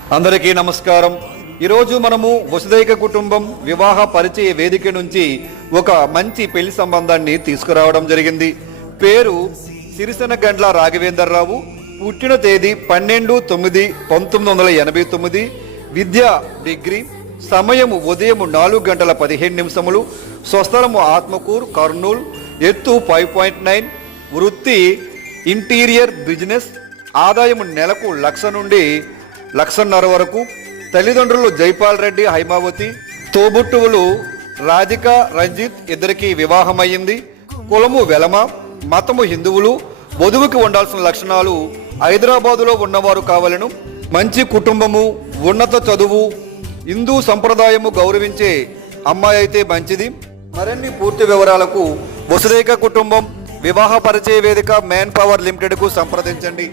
అందరికీ నమస్కారం. ఈరోజు మనము వసుదైక కుటుంబం వివాహ పరిచయ వేదిక నుంచి ఒక మంచి పెళ్లి సంబంధాన్ని తీసుకురావడం జరిగింది. పేరు సిరిసెన గండ్ల రాఘవేంద్రరావు. పుట్టిన తేదీ 12/9/1989. విద్య డిగ్రీ. సమయము ఉదయం 4:15. స్వస్థలము ఆత్మకూరు, కర్నూలు. ఎత్తు 5.9. వృత్తి ఇంటీరియర్ బిజినెస్. ఆదాయం నెలకు 1,00,000 నుండి 1,50,000 వరకు. తల్లిదండ్రులు జైపాల్ రెడ్డి, హైమావతి. తోబుట్టువులు రాధిక, రంజిత్. ఇద్దరికి వివాహమయ్యింది. కులము వెలమ. మతము హిందువులు. వధువుకి ఉండాల్సిన లక్షణాలు హైదరాబాదులో ఉన్నవారు కావాలను. మంచి కుటుంబము, ఉన్నత చదువు, హిందూ సంప్రదాయము గౌరవించే అమ్మాయి అయితే మంచిది. మరిన్ని పూర్తి వివరాలకు వసుదైక కుటుంబం వివాహ పరిచయ వేదిక మ్యాన్ పవర్ లిమిటెడ్కు సంప్రదించండి.